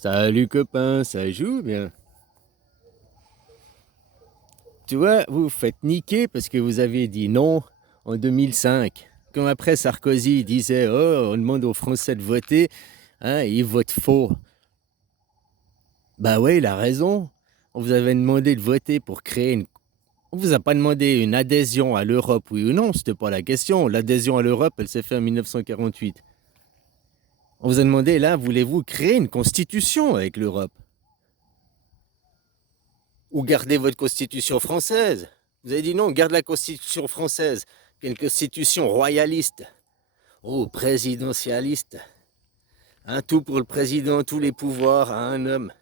Salut copain, ça joue bien. Tu vois, vous vous faites niquer parce que vous avez dit non en 2005. Quand après Sarkozy disait oh, on demande aux Français de voter, hein, et ils votent faux. Bah ouais, il a raison. On vous avait demandé de voter pour créer une. On vous a pas demandé une adhésion à l'Europe, oui ou non, c'était pas la question. L'adhésion à l'Europe, elle s'est faite en 1948. On vous a demandé là, voulez-vous créer une constitution avec l'Europe? Ou gardez votre constitution française. Vous avez dit non, garde la constitution française, qui est une constitution royaliste, oh, présidentialiste. Hein, tout pour le président, tous les pouvoirs à un homme.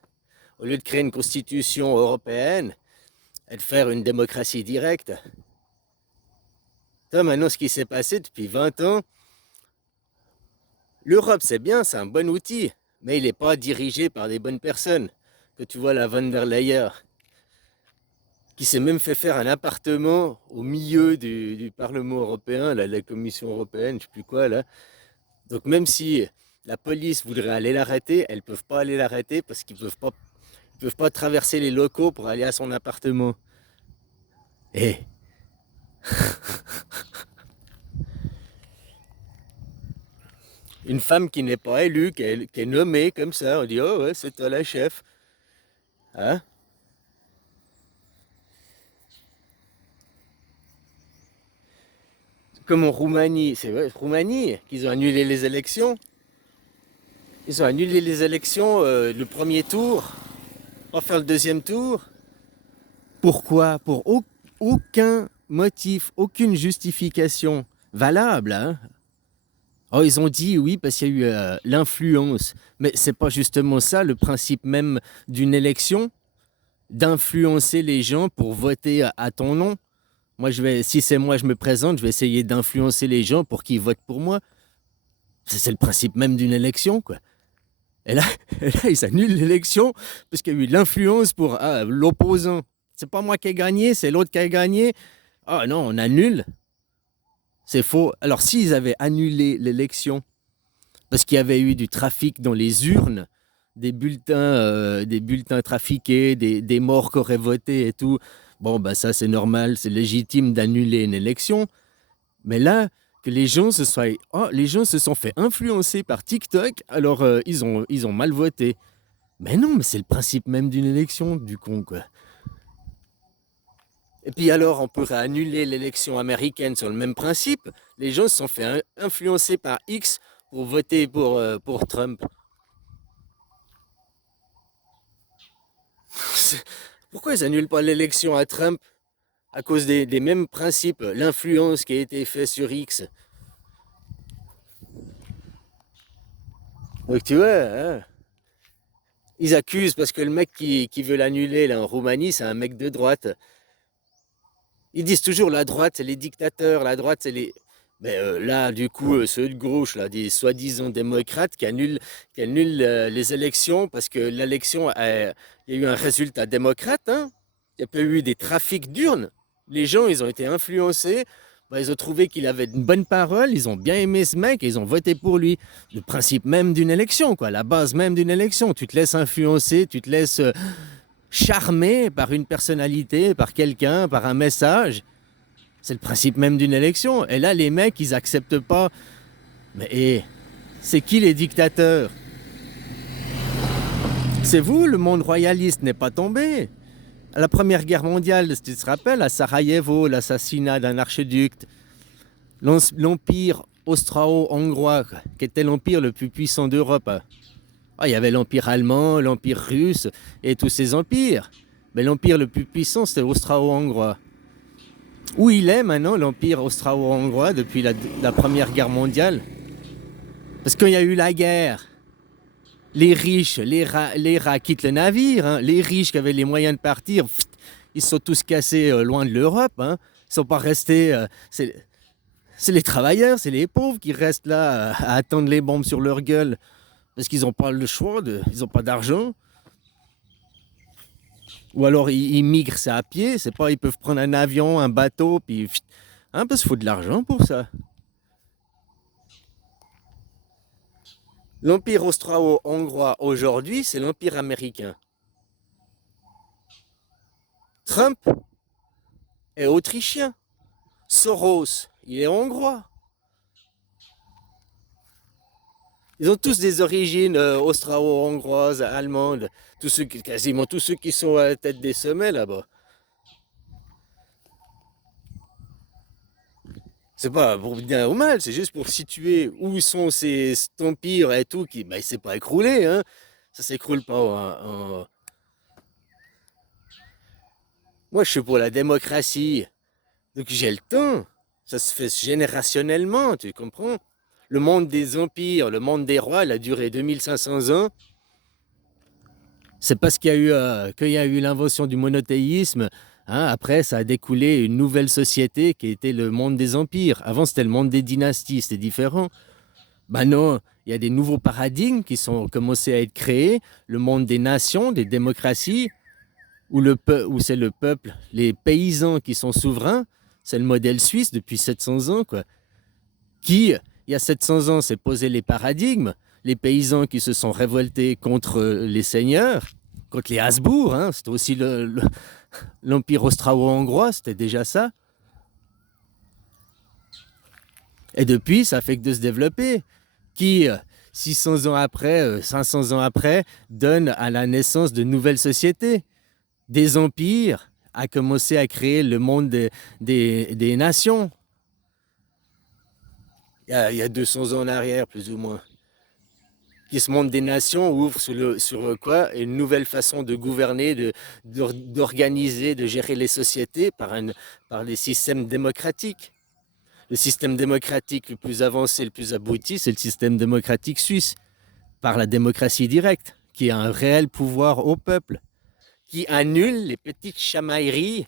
Au lieu de créer une constitution européenne et de faire une démocratie directe. Toi, maintenant, ce qui s'est passé depuis 20 ans, l'Europe, c'est bien, c'est un bon outil, mais il n'est pas dirigé par des bonnes personnes. Que tu vois la von der Leyen, qui s'est même fait faire un appartement au milieu du Parlement européen, là, la Commission européenne, je sais plus quoi, là. Donc même si la police voudrait aller l'arrêter, elles ne peuvent pas aller l'arrêter parce qu'ils peuvent pas traverser les locaux pour aller à son appartement. Et une femme qui n'est pas élue, qui est nommée comme ça, on dit oh ouais, c'est toi la chef. Hein? Comme en Roumanie, c'est vrai, Roumanie, qu'ils ont annulé les élections. Ils ont annulé les élections, le premier tour, pour faire le deuxième tour. Pourquoi? Pour aucun motif, aucune justification valable. Hein. Oh, ils ont dit oui parce qu'il y a eu l'influence. Mais c'est pas justement ça le principe même d'une élection, d'influencer les gens pour voter à ton nom. Moi, si c'est moi, je me présente, je vais essayer d'influencer les gens pour qu'ils votent pour moi. C'est le principe même d'une élection, quoi. Et là, et là ils annulent l'élection parce qu'il y a eu l'influence pour l'opposant. C'est pas moi qui ai gagné, c'est l'autre qui a gagné. Ah non, on annule. C'est faux. Alors, s'ils avaient annulé l'élection parce qu'il y avait eu du trafic dans les urnes, des bulletins trafiqués, des morts qui auraient voté et tout, bon, ben ça, c'est normal, c'est légitime d'annuler une élection. Mais là, que les gens se sont fait influencer par TikTok, alors ils ont mal voté. Mais non, mais c'est le principe même d'une élection, du con, quoi. Et puis alors, on pourrait annuler l'élection américaine sur le même principe. Les gens se sont fait influencer par X pour voter pour Trump. Pourquoi ils annulent pas l'élection à Trump à cause des mêmes principes, l'influence qui a été faite sur X? Donc tu vois, hein, ils accusent parce que le mec qui veut l'annuler là en Roumanie, c'est un mec de droite. Ils disent toujours la droite, c'est les dictateurs, la droite, c'est les. Mais là, du coup, ceux de gauche, là, des soi-disant démocrates qui annulent les élections parce que l'élection, il y a eu un résultat démocrate. Hein. Il n'y a pas eu des trafics d'urnes. Les gens, ils ont été influencés. Ben, ils ont trouvé qu'il avait une bonne parole. Ils ont bien aimé ce mec et ils ont voté pour lui. Le principe même d'une élection, quoi. La base même d'une élection. Tu te laisses influencer, tu te laisses charmer par une personnalité, par quelqu'un, par un message. C'est le principe même d'une élection. Et là, les mecs, ils acceptent pas. Mais c'est qui les dictateurs? C'est vous, le monde royaliste n'est pas tombé. À la Première Guerre mondiale, si tu te rappelles, à Sarajevo, l'assassinat d'un archiduc, l'empire austro-hongrois, qui était l'empire le plus puissant d'Europe. Ah, il y avait l'empire allemand, l'empire russe et tous ces empires. Mais l'empire le plus puissant, c'était l'austro-hongrois. Où il est maintenant, l'empire austro-hongrois, depuis la Première Guerre mondiale? Parce qu'il y a eu la guerre. Les riches, les rats quittent le navire. Hein. Les riches qui avaient les moyens de partir, ils se sont tous cassés loin de l'Europe. Hein. Ils ne sont pas restés. C'est les travailleurs, c'est les pauvres qui restent là à attendre les bombes sur leur gueule. Parce qu'ils n'ont pas le choix, ils n'ont pas d'argent. Ou alors ils migrent ça à pied. C'est pas, ils peuvent prendre un avion, un bateau, puis. Hein, parce qu'il faut de l'argent pour ça. L'empire austro-hongrois aujourd'hui, c'est l'empire américain. Trump est autrichien. Soros, il est hongrois. Ils ont tous des origines austro-hongroises, allemandes, quasiment tous ceux qui sont à la tête des sommets là-bas. C'est pas pour bien ou mal, c'est juste pour situer où sont cet empire et tout qui, il s'est pas écroulé, hein. Ça s'écroule pas Moi, je suis pour la démocratie, donc j'ai le temps. Ça se fait générationnellement, tu comprends? Le monde des empires, le monde des rois, il a duré 2500 ans. C'est parce qu'il y a eu l'invention du monothéisme. Hein, après, ça a découlé une nouvelle société qui était le monde des empires. Avant, c'était le monde des dynasties, c'était différent. Non, il y a des nouveaux paradigmes qui sont commencés à être créés. Le monde des nations, des démocraties, où c'est le peuple, les paysans qui sont souverains. C'est le modèle suisse depuis 700 ans, quoi. Qui, il y a 700 ans, s'est posé les paradigmes. Les paysans qui se sont révoltés contre les seigneurs, contre les Habsbourg, hein, c'était aussi l'Empire austro-hongrois, c'était déjà ça. Et depuis, ça fait que de se développer. Qui, 600 ans après, 500 ans après, donne à la naissance de nouvelles sociétés. Des empires a commencé à créer le monde des nations. Il y a 200 ans en arrière, plus ou moins. Qui ce monde des nations ouvre sur quoi une nouvelle façon de gouverner, d'organiser, de gérer les sociétés par des systèmes démocratiques. Le système démocratique le plus avancé, le plus abouti, c'est le système démocratique suisse, par la démocratie directe, qui a un réel pouvoir au peuple, qui annule les petites chamailleries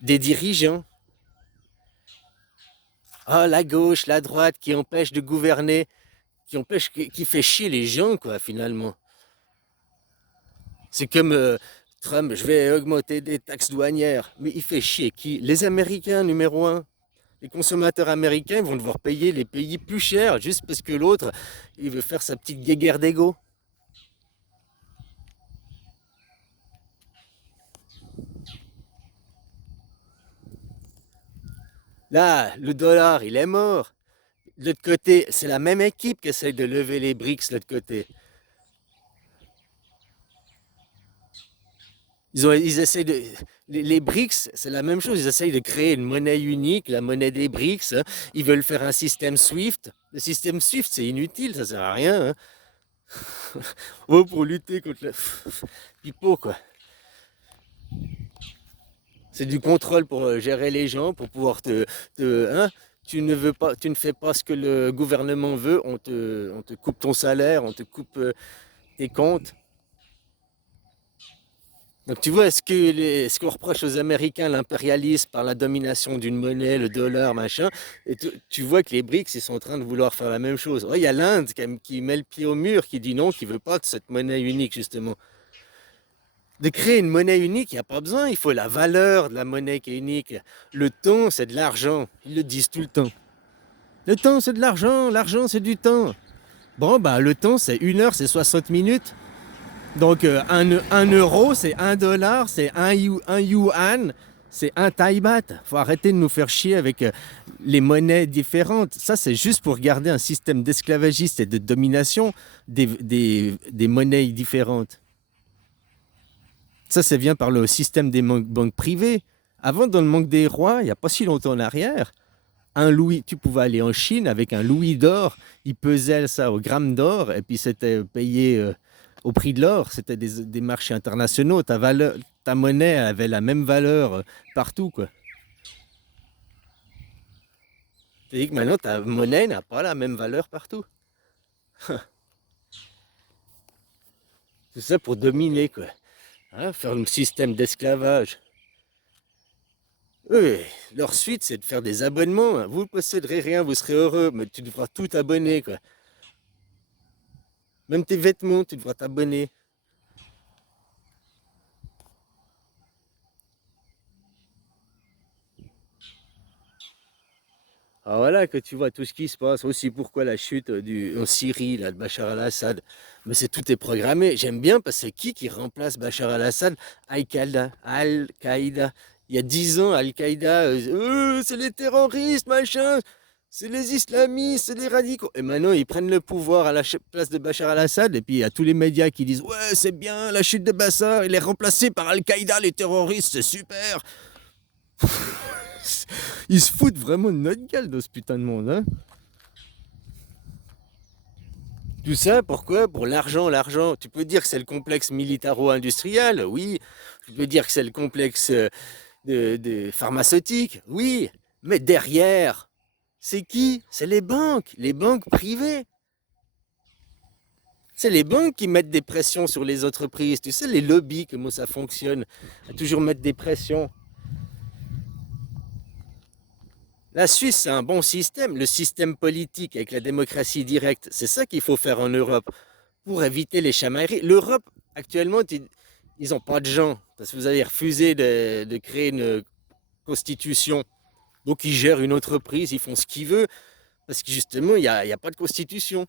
des dirigeants. Ah, la gauche, la droite, qui empêche de gouverner, qui fait chier les gens, quoi, finalement. C'est comme Trump, je vais augmenter des taxes douanières. Mais il fait chier qui? Les Américains, numéro un. Les consommateurs américains vont devoir payer les pays plus chers juste parce que l'autre, il veut faire sa petite guéguerre d'ego. Là, le dollar, il est mort. De l'autre côté, c'est la même équipe qui essaye de lever les BRICS de l'autre côté. Ils essayent de. Les BRICS, c'est la même chose. Ils essayent de créer une monnaie unique, la monnaie des BRICS, hein. Ils veulent faire un système SWIFT. Le système SWIFT, c'est inutile, ça sert à rien, hein. Oh, pour lutter contre le pipeau, quoi. C'est du contrôle pour gérer les gens, pour pouvoir hein, tu ne fais pas ce que le gouvernement veut, on te coupe ton salaire, on te coupe tes comptes. Donc tu vois, ce qu'on reproche aux Américains, l'impérialisme par la domination d'une monnaie, le dollar, machin, et tu vois que les BRICS, ils sont en train de vouloir faire la même chose. Ouais, il y a l'Inde qui met le pied au mur, qui dit non, qui veut pas de cette monnaie unique, justement. De créer une monnaie unique, il n'y a pas besoin, il faut la valeur de la monnaie qui est unique. Le temps, c'est de l'argent, ils le disent tout le temps. Le temps, c'est de l'argent, c'est du temps. Bon, le temps, c'est 1 heure, c'est 60 minutes. Donc, 1 euro, c'est 1 dollar, c'est un yuan, c'est un Thai baht. Faut arrêter de nous faire chier avec les monnaies différentes. Ça, c'est juste pour garder un système d'esclavagiste et de domination des monnaies différentes. Ça vient par le système des banques privées. Avant, dans le manque des rois, il n'y a pas si longtemps en arrière, un louis, tu pouvais aller en Chine avec un louis d'or, il pesait ça au gramme d'or, et puis c'était payé au prix de l'or. C'était des marchés internationaux. Ta monnaie avait la même valeur partout, quoi. C'est-à-dire que maintenant, ta monnaie n'a pas la même valeur partout. Tout ça pour dominer, quoi. Hein, faire un système d'esclavage. Eux, leur suite, c'est de faire des abonnements, hein. Vous ne posséderez rien, vous serez heureux, mais tu devras tout abonner, quoi. Même tes vêtements, tu devras t'abonner. Alors voilà que tu vois tout ce qui se passe. Aussi pourquoi la chute en Syrie, là, de Bachar al-Assad. Mais c'est tout est programmé. J'aime bien parce que c'est qui remplace Bachar al-Assad? Al-Qaïda. Al-Qaïda. Il y a 10 ans, Al-Qaïda, c'est les terroristes, machin. C'est les islamistes, c'est les radicaux. Et maintenant, ils prennent le pouvoir à la place de Bachar al-Assad. Et puis, il y a tous les médias qui disent ouais, c'est bien, la chute de Bachar, il est remplacé par Al-Qaïda, les terroristes, c'est super. Ils se foutent vraiment de notre gueule dans ce putain de monde, hein. Tout ça, pourquoi? Pour l'argent, l'argent. Tu peux dire que c'est le complexe militaro-industriel, oui. Tu peux dire que c'est le complexe de pharmaceutique, oui. Mais derrière, c'est qui? C'est les banques privées. C'est les banques qui mettent des pressions sur les entreprises. Tu sais, les lobbies, comment ça fonctionne? À toujours mettre des pressions. La Suisse, c'est un bon système. Le système politique avec la démocratie directe, c'est ça qu'il faut faire en Europe pour éviter les chamailleries. L'Europe, actuellement, ils n'ont pas de gens parce que vous avez refusé de créer une constitution. Donc, ils gèrent une entreprise, ils font ce qu'ils veulent parce que justement, il y a pas de constitution.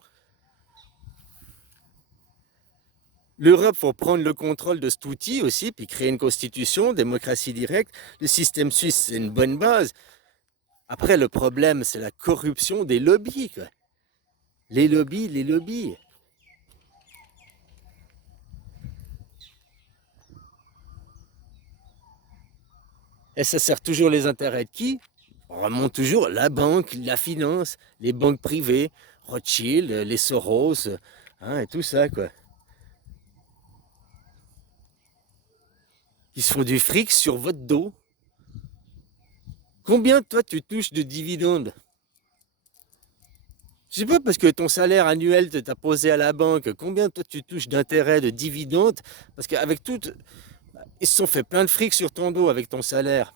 L'Europe, faut prendre le contrôle de cet outil aussi, puis créer une constitution, démocratie directe. Le système suisse, c'est une bonne base. Après, le problème, c'est la corruption des lobbies, quoi. Les lobbies, les lobbies. Et ça sert toujours les intérêts de qui? On remonte toujours la banque, la finance, les banques privées, Rothschild, les Soros, hein, et tout ça, quoi. Qui se font du fric sur votre dos. Combien, toi, tu touches de dividendes? Je sais pas, parce que ton salaire annuel t'a posé à la banque, combien, toi, tu touches d'intérêts, de dividendes? Parce qu'avec tout, ils se sont fait plein de fric sur ton dos avec ton salaire.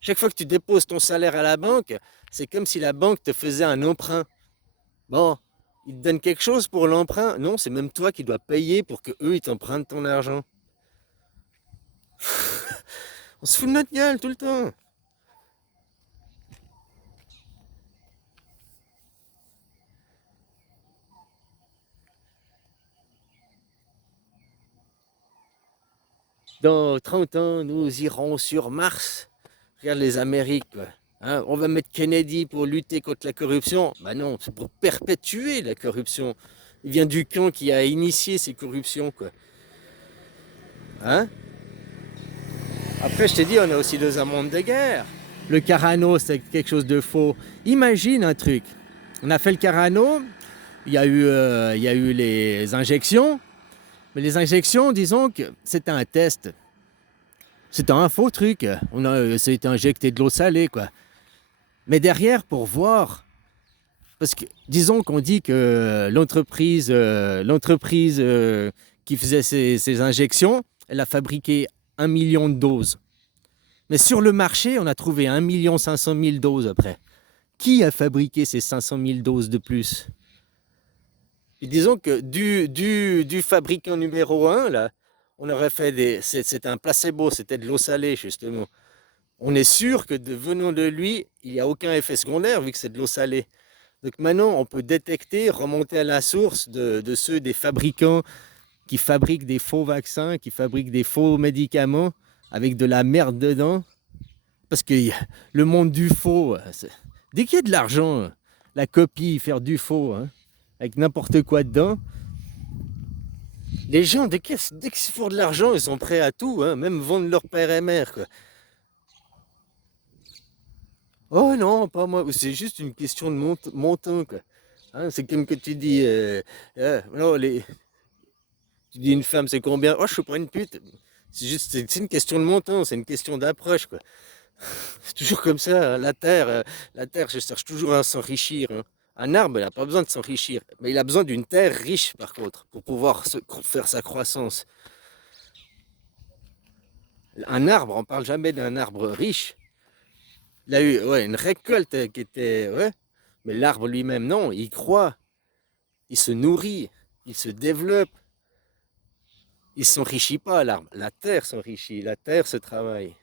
Chaque fois que tu déposes ton salaire à la banque, c'est comme si la banque te faisait un emprunt. Bon, ils te donnent quelque chose pour l'emprunt? Non, c'est même toi qui dois payer pour que eux ils t'empruntent ton argent. On se fout de notre gueule tout le temps. Dans 30 ans, nous irons sur Mars. Regarde les Amériques, quoi. Hein, on va mettre Kennedy pour lutter contre la corruption. Bah non, c'est pour perpétuer la corruption. Il vient du camp qui a initié ces corruptions, quoi. Hein? Après, je t'ai dit, on a aussi deux amendes de guerre. Le Carano, c'est quelque chose de faux. Imagine un truc. On a fait le Carano, il y a eu les injections, mais les injections, disons que c'était un test. C'était un faux truc. Ça a été injecté de l'eau salée, quoi. Mais derrière, pour voir, parce que disons qu'on dit que l'entreprise qui faisait ces injections, elle a fabriqué 1 million de doses. Mais sur le marché, on a trouvé 1 500 000 doses après. Qui a fabriqué ces 500 000 doses de plus? Et disons que du fabricant numéro un, là, on aurait fait c'était un placebo, c'était de l'eau salée, justement. On est sûr que venant de lui, il n'y a aucun effet secondaire vu que c'est de l'eau salée. Donc maintenant, on peut détecter, remonter à la source de ceux des fabricants qui fabriquent des faux vaccins, qui fabriquent des faux médicaments avec de la merde dedans. Parce que le monde du faux, dès qu'il y a de l'argent, la copie, faire du faux, hein, avec n'importe quoi dedans, les gens, dès qu'ils font de l'argent, ils sont prêts à tout, hein, même vendre leur père et mère, quoi. Oh non, pas moi, c'est juste une question de montant, quoi. Hein, c'est comme que tu dis, non, tu dis une femme, c'est combien? Oh, je suis pas une pute. C'est une question de montant, c'est une question d'approche, quoi. C'est toujours comme ça, hein. La terre, je cherche toujours à s'enrichir, hein. Un arbre, il n'a pas besoin de s'enrichir, mais il a besoin d'une terre riche, par contre, pour pouvoir faire sa croissance. Un arbre, on parle jamais d'un arbre riche. Il a eu ouais, une récolte qui était, ouais, mais l'arbre lui-même, non, il croît, il se nourrit, il se développe, il s'enrichit pas, l'arbre. La terre s'enrichit, la terre se travaille.